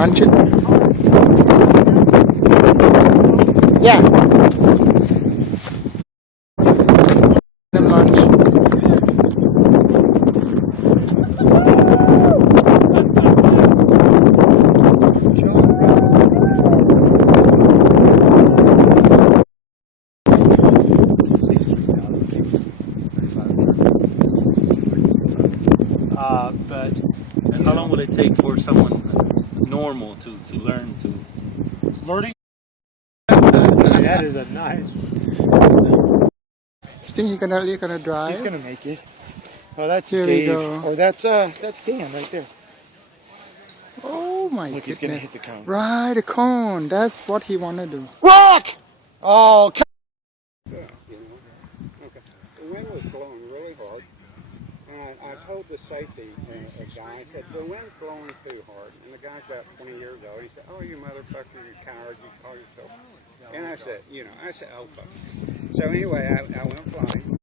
lunch. Yeah. Them lunch. But how long will it take for someone normal to learn to? Learning? That is a nice. You think you're gonna drive? He's gonna make it. Oh, that's Here Dave. we go. Or that's Dan right there. Oh my Look, goodness. he's gonna hit the cone. Right, the cone. That's what he wanna do. Rock! Oh, Okay. The wind was blowing really hard, and I told the safety guy, I said, the wind's blowing too hard. And the guy's about 20 years old. He said, oh, you motherfucker, you coward, you call yourself. And I said, oh, fuck. So anyway, I went flying.